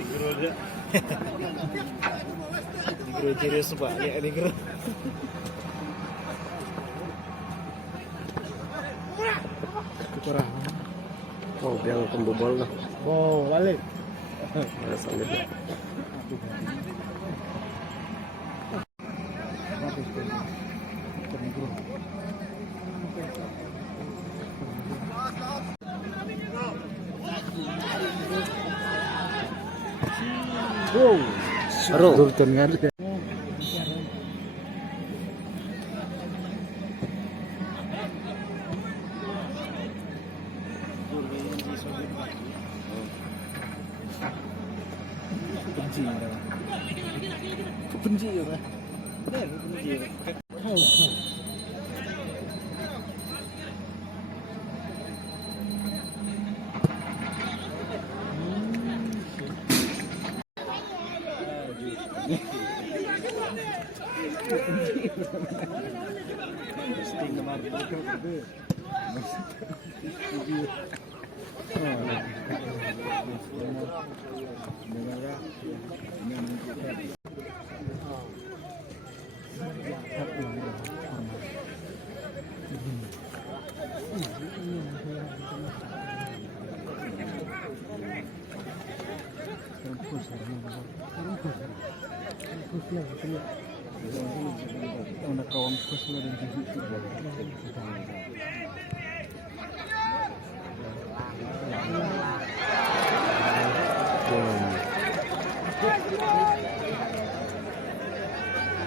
Negro dia. Negro jadi sebab ya negro. Kurang. Oh, biang pembobol lah. Oh, balik. Sambil lah. Wow, Seru. Sultan kan. Benci ya, Pak. Benci.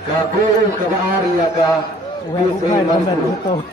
Kakulu kabaari ya ka PC Manipur.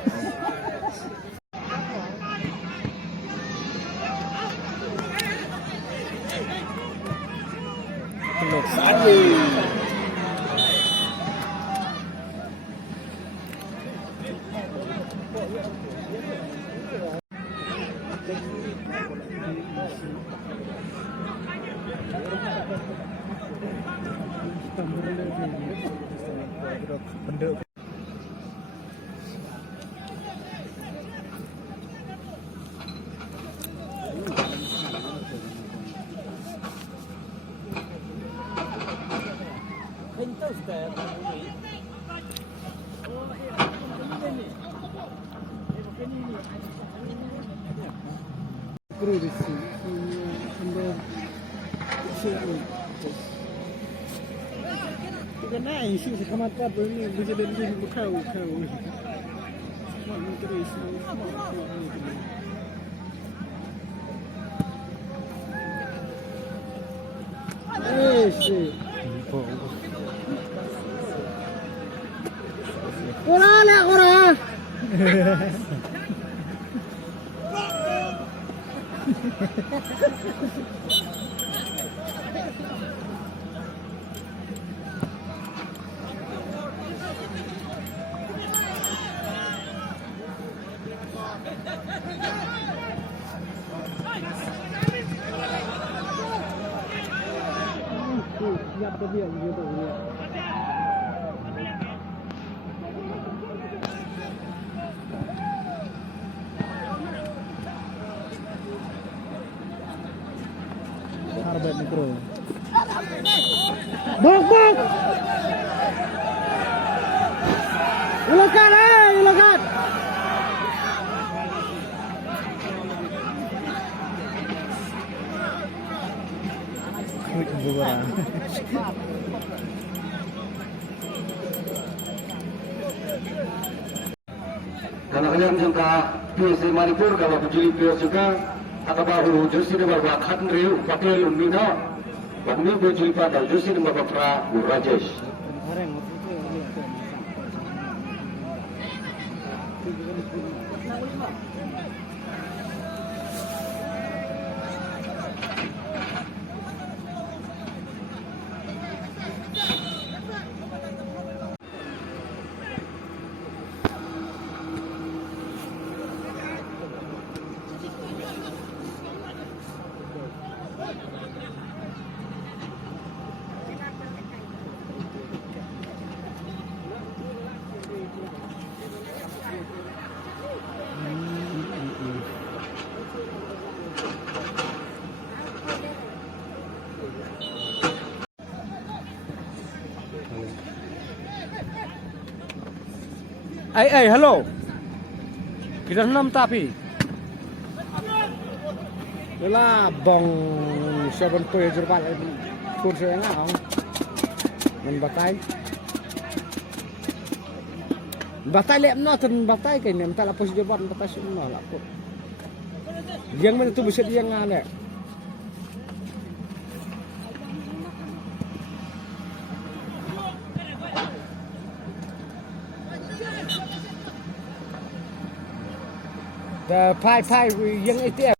Kena isi sekamat apa ni bisa dan kau. Semua terus semua. Esse. Ora. Siap dia gitu dia. Harbet mikro. Bok. Ilakan. Karena kalian jangka PC Manipur kalau bujuli PS juga atau baru josi de bawa khat riu patel umina bangni bujuli pada josi de bawa pra Rajesh. Hello. Kita enam tapi. Yalah bong seven toy jerbat pun saya ngau. Batai. Batai lek no ten batai kan nem tak lapos jerbat batai semua lah pun. Yang mana tu bisa dia ngane. The pai yang itu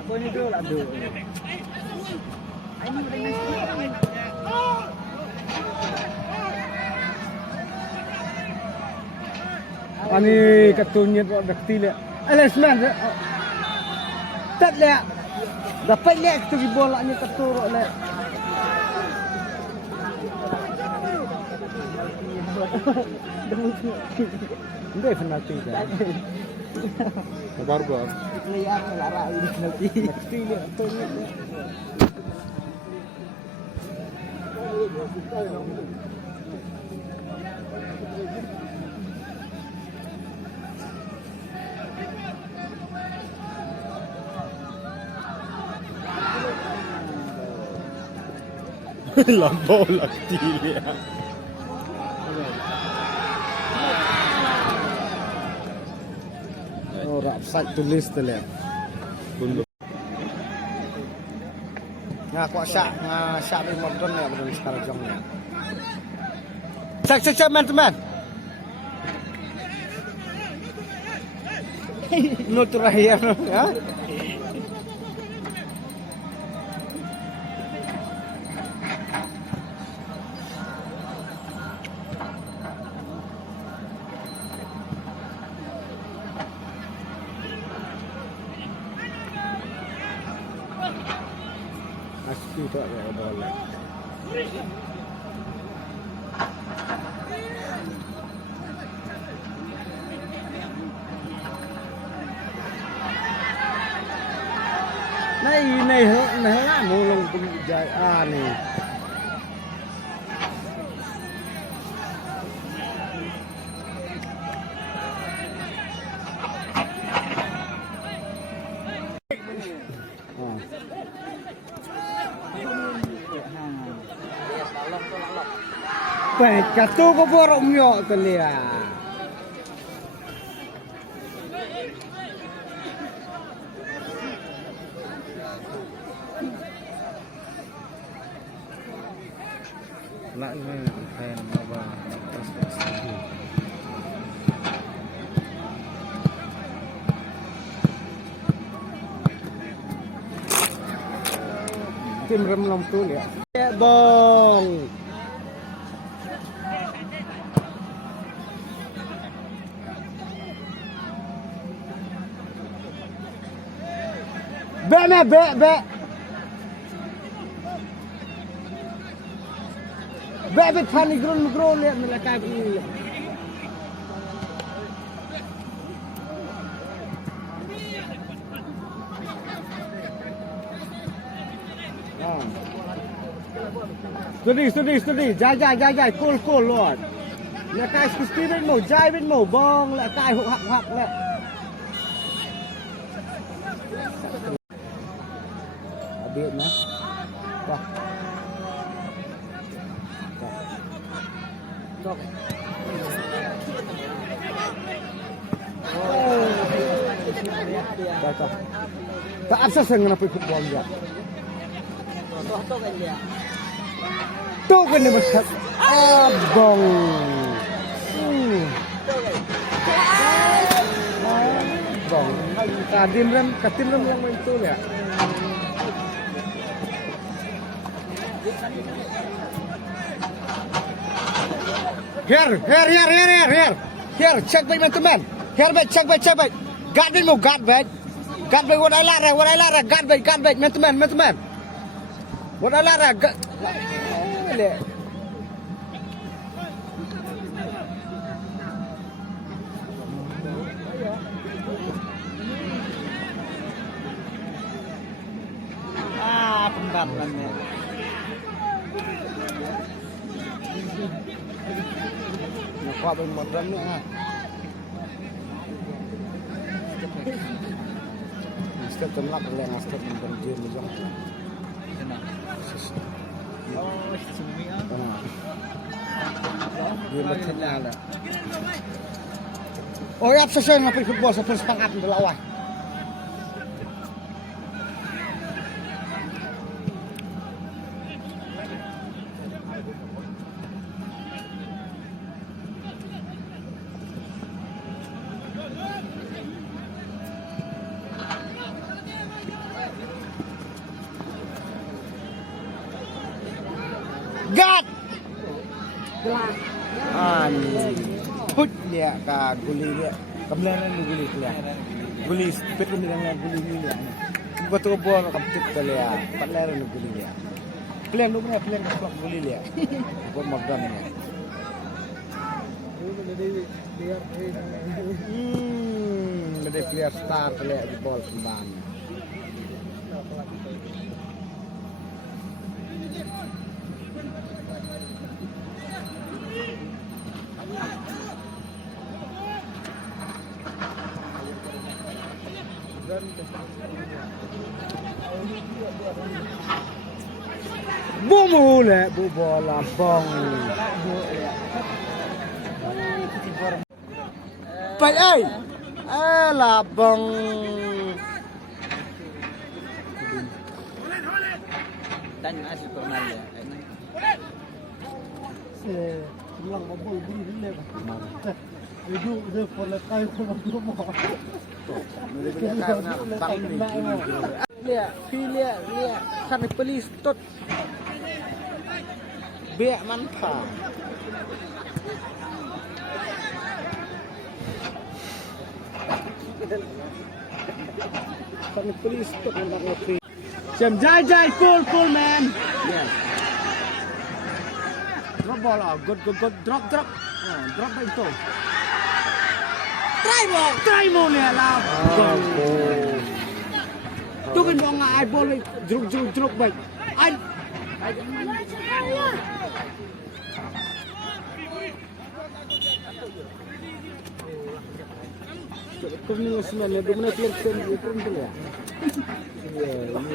apa ni dulu lah dulu. Ani katunya dakti le. Alasman. Tak le. Dapat le tu bolanya katurok le. Ndai penalti dah. Baru gua. Lihat lara ini penalti. Dakti le katunya. Lampau lagi dia. Oh, rapsat tulis tu le. Bulu. Nah, kok syak ni modern ya betul sekarang jongnya. Cek teman-teman. Nutrahir ya. Asli tak ya bola. Này là mua lông cũng dài này. Phải cả tu có vô rộng nhỏ tờ lìa. Lại về phèn và tim rem lòng tu lìa. Bong. Bẹ nè, bẹ. Bẹ bị thani gron lihat mereka ini. Studi. Jai. Cool luôn. Mereka studi bên màu jai bên màu bong lại cài hoặc lại. Biết nữa. Dok. Tak absah dengan apa football dia. Tu kan dia macam abang. Katin ram yang main tu ya. Here, check back teman. Here back, check back. Guard back mo, guard back. Guard back what I lara, guard back, teman. What I lara, pembangunan. Nakwa ba yung modern niya ha? Step temlak ang lang step ng banjir mo dyan. Oh, sumi ah. Dia macam ni ada. Oh, ya saya ngapain football sa first pang-up ng dalawa. God! Put dia ka guli dia. Kamlanan lu guli dia. Guli speed ni lang guli dia. Betul bol kapit dia. Patlaran lu guli dia. Plan lu plan klok guli dia. Buat magdam ni. Ada player star player di bol kembang. Boom le, bola bong. Pai ai. La bong. Tanya asal pernah ya. Lang mabul buli le. Itu dia pola kai ko mo. Lihat, kan polis tot. Biak manfa. Kan polis tot nak ngopi. Jam jai cool man. Yeah. Drop bola, good drop. Drop ba ito? Try mo niya lah. Tugin mo nga ay bola drop ba? Ay. Kung niyo siya na dumanak lang sa iyo,